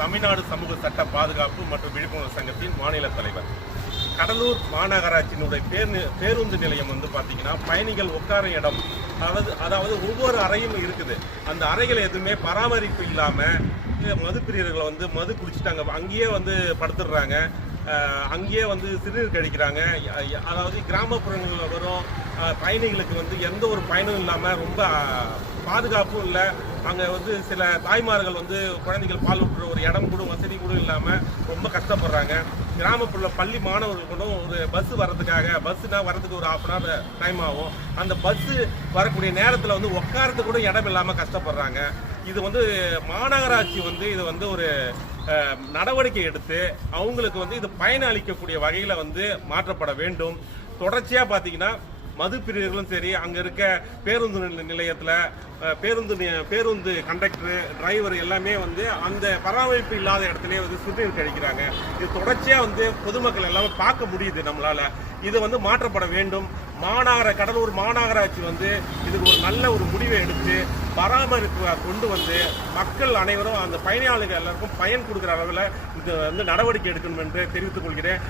தமிழ்நாடு சமூக சட்ட பாதுகாப்பு மற்றும் விழிப்புணர்வு சங்கத்தின் மாநில தலைவர். கடலூர் மாநகராட்சியினுடைய பேருந்து நிலையம் பார்த்தீங்கன்னா பயணிகள் உட்கார இடம், அதாவது ஒவ்வொரு அறையும் இருக்குது. அந்த அறைகள் எதுவுமே பராமரிப்பு இல்லாமல் மதுப்பிரியர்கள் மது குடிச்சிட்டாங்க, அங்கேயே படுத்துடுறாங்க, அங்கேயே சிறுநீர் கழிக்கிறாங்க. அதாவது கிராமப்புறங்களில் வரும் பயணிகளுக்கு எந்த ஒரு பயனும் இல்லாமல் ரொம்ப பாதுகாப்பும் இல்லை. அங்கே சில தாய்மார்கள் குழந்தைகள் பால் ஊற்றுற ஒரு இடம் கூட வசதி கூட இல்லாமல் ரொம்ப கஷ்டப்படுறாங்க. கிராமப்புற பள்ளி மாணவர்கள் கூட ஒரு பஸ் வர்றதுக்காக, பஸ்ஸுனா வர்றதுக்கு ஒரு 1/2 hour டைம் ஆகும். அந்த பஸ்ஸு வரக்கூடிய நேரத்தில் உட்காரத்துக்கு கூட இடம் இல்லாமல் கஷ்டப்படுறாங்க. இது மாநகராட்சி இது ஒரு நடவடிக்கை எடுத்து அவங்களுக்கு இது பயன் அளிக்கக்கூடிய வகையில் மாற்றப்பட வேண்டும். தொடர்ச்சியாக பார்த்தீங்கன்னா மது பிரியர்களும் சரி, அங்கே இருக்க பேருந்து நிலையத்தில் பேருந்து கண்டக்டர், டிரைவர் எல்லாமே அந்த பராமரிப்பு இல்லாத இடத்துலேயே சுற்றில் கழிக்கிறாங்க. இது தொடர்ச்சியாக பொதுமக்கள் எல்லாமே பார்க்க முடியுது நம்மளால. இது மாற்றப்பட வேண்டும். கடலூர் மாநகராட்சி இதுக்கு ஒரு நல்ல ஒரு முடிவை எடுத்து பராமரிப்பு கொண்டு மக்கள் அனைவரும் அந்த பயணியாளர்கள் எல்லாருக்கும் பயன் கொடுக்குற அளவில் இது நடவடிக்கை எடுக்கணும் என்று தெரிவித்துக் கொள்கிறேன்.